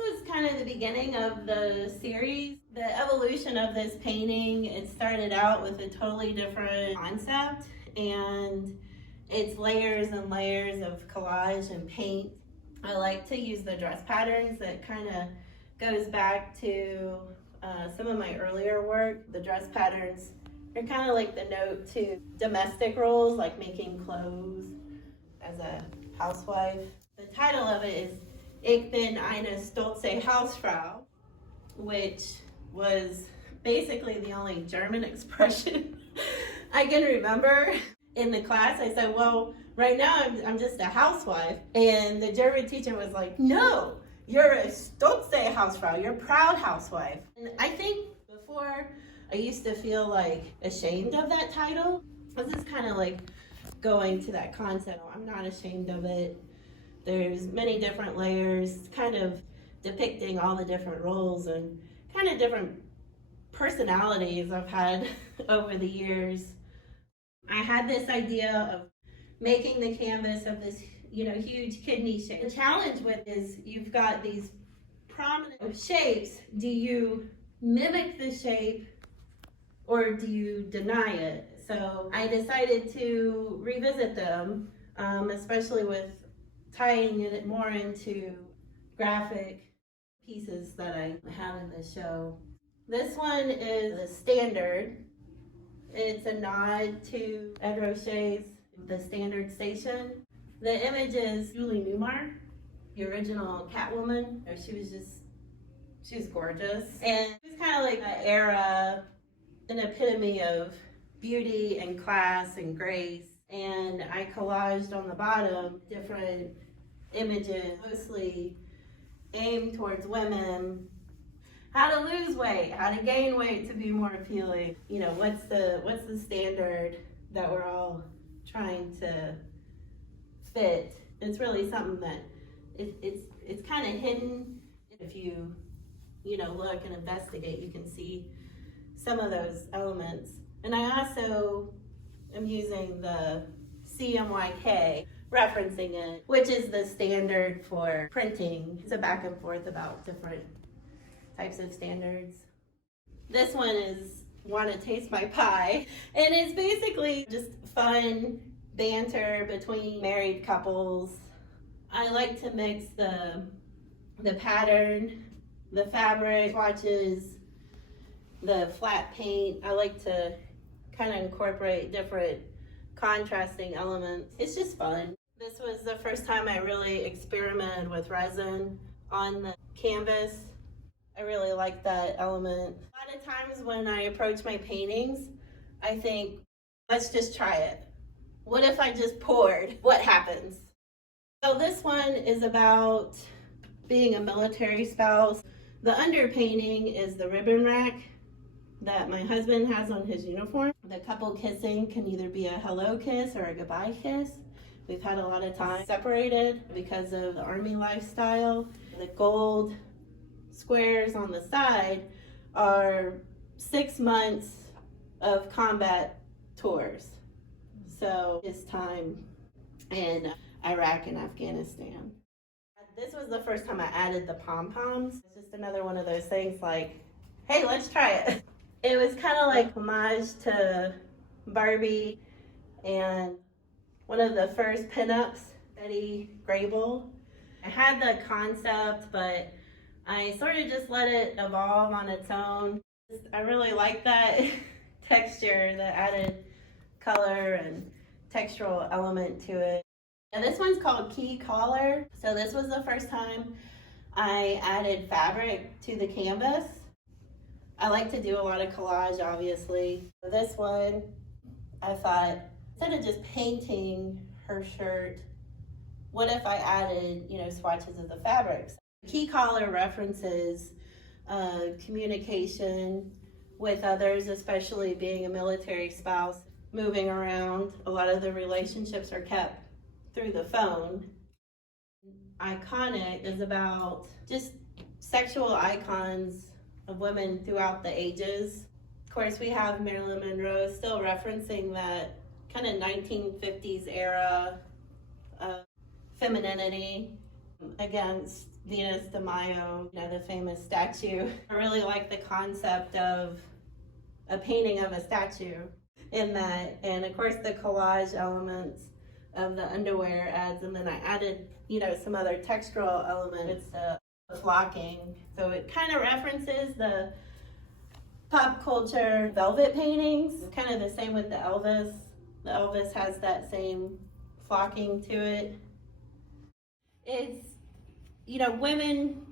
was kind of the beginning of the series. The evolution of this painting, it started out with a totally different concept, and it's layers and layers of collage and paint. I like to use the dress patterns that kind of goes back to some of my earlier work. The dress patterns are kind of like the note to domestic roles, like making clothes as a housewife. The title of it is Ich bin eine stolze Hausfrau, which was basically the only German expression I can remember. In the class, I said, well, right now I'm just a housewife. And the German teacher was like, no, you're a stolze Hausfrau, you're a proud housewife. And I think before I used to feel like ashamed of that title. This is kind of like going to that concept. I'm not ashamed of it. There's many different layers, kind of depicting all the different roles and kind of different personalities I've had over the years. I had this idea of making the canvas of this, huge kidney shape. The challenge with is you've got these prominent shapes. Do you mimic the shape or do you deny it? So I decided to revisit them, especially with tying it more into graphic pieces that I have in the show. This one is a standard. It's a nod to Ed Roche's The Standard Station. The image is Julie Newmar, the original Catwoman. She was gorgeous. And it was kind of like an era, an epitome of beauty and class and grace. And I collaged on the bottom different images, mostly aimed towards women. How to lose weight, how to gain weight to be more appealing. What's the standard that we're all trying to fit? It's really something that it's kind of hidden. If you look and investigate, you can see some of those elements. And I also am using the CMYK, referencing it, which is the standard for printing. It's a back and forth about different types of standards. This one is Want to Taste My Pie, and it's basically just fun banter between married couples. I like to mix the pattern, the fabric, swatches, the flat paint. I like to kind of incorporate different contrasting elements. It's just fun. This was the first time I really experimented with resin on the canvas. I really like that element. A lot of times when I approach my paintings, I think, let's just try it. What if I just poured? What happens? So this one is about being a military spouse. The underpainting is the ribbon rack that my husband has on his uniform. The couple kissing can either be a hello kiss or a goodbye kiss. We've had a lot of time separated because of the Army lifestyle. The gold squares on the side are 6 months of combat tours. So his time in Iraq and Afghanistan. This was the first time I added the pom-poms. It's just another one of those things like, hey, let's try it. It was kind of like homage to Barbie and one of the first pinups, Betty Grable. I had the concept, but I sort of just let it evolve on its own. I really like that texture, the added color and textural element to it. And this one's called Key Collar. So this was the first time I added fabric to the canvas. I like to do a lot of collage, obviously. This one, I thought, instead of just painting her shirt, what if I added, swatches of the fabrics? Key collar references communication with others, especially being a military spouse, moving around. A lot of the relationships are kept through the phone. Iconic is about just sexual icons of women throughout the ages. Of course, we have Marilyn Monroe still referencing that kind of 1950s era of femininity against Venus de Mayo, the famous statue. I really like the concept of a painting of a statue in that, and of course the collage elements of the underwear adds, and then I added, some other textural elements, the flocking. So it kind of references the pop culture velvet paintings, kind of the same with the Elvis. The Elvis has that same flocking to it. It's, women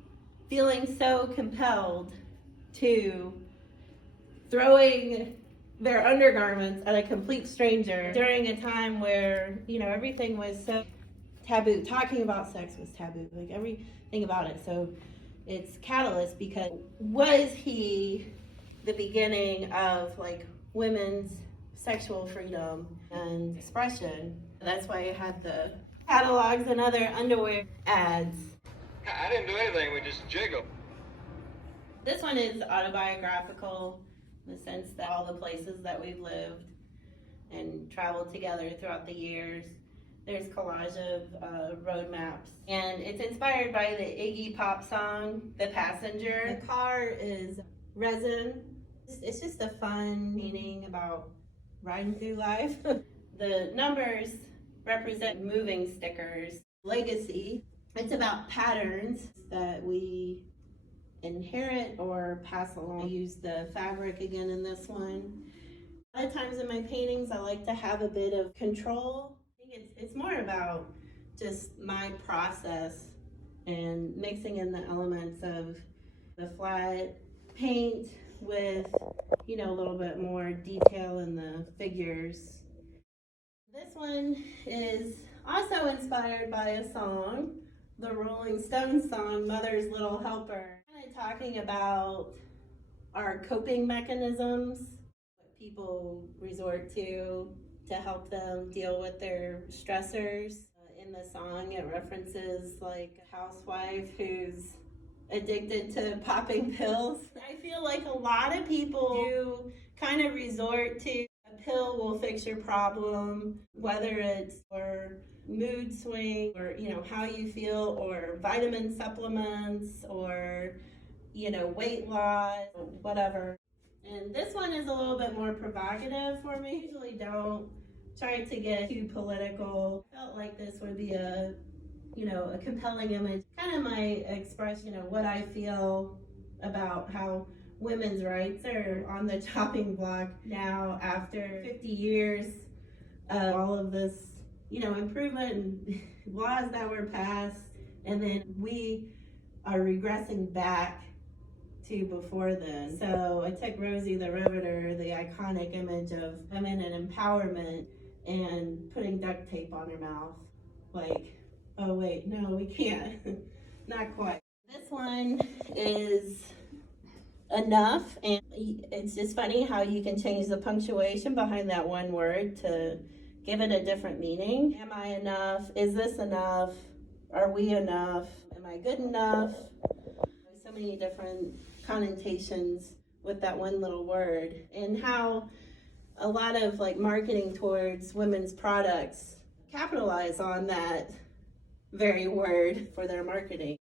feeling so compelled to throwing their undergarments at a complete stranger during a time where, everything was so taboo. Talking about sex was taboo, like everything about it. So it's catalyst because was he the beginning of like women's sexual freedom and expression? That's why I had the catalogs and other underwear ads. I didn't do anything, we just jiggled. This one is autobiographical in the sense that all the places that we've lived and traveled together throughout the years. There's collage of road maps. And it's inspired by the Iggy Pop song, The Passenger. The car is resin. It's just a fun meaning about riding through life. The numbers represent moving stickers. Legacy, it's about patterns that we inherit or pass along. I use the fabric again in this one. A lot of times in my paintings, I like to have a bit of control. I think it's more about just my process and mixing in the elements of the flat paint with, a little bit more detail in the figures. This one is also inspired by a song, the Rolling Stones song, Mother's Little Helper. Kind of talking about our coping mechanisms, what people resort to help them deal with their stressors. In the song, it references like a housewife who's addicted to popping pills. I feel like a lot of people do kind of resort to a pill will fix your problem, whether it's for mood swing or, how you feel, or vitamin supplements or, weight loss, whatever. And this one is a little bit more provocative for me. I usually don't try to get too political. I felt like this would be a compelling image. Kind of my expression of what I feel about how women's rights are on the chopping block now after 50 years of all of this, improvement and laws that were passed. And then we are regressing back to before then. So I took Rosie the Riveter, the iconic image of feminine empowerment, and putting duct tape on her mouth. Like, oh wait, no, we can't. Not quite. This one is enough, and it's just funny how you can change the punctuation behind that one word to give it a different meaning. Am I enough? Is this enough? Are we enough? Am I good enough? There's so many different connotations with that one little word, and how a lot of like marketing towards women's products capitalize on that very word for their marketing.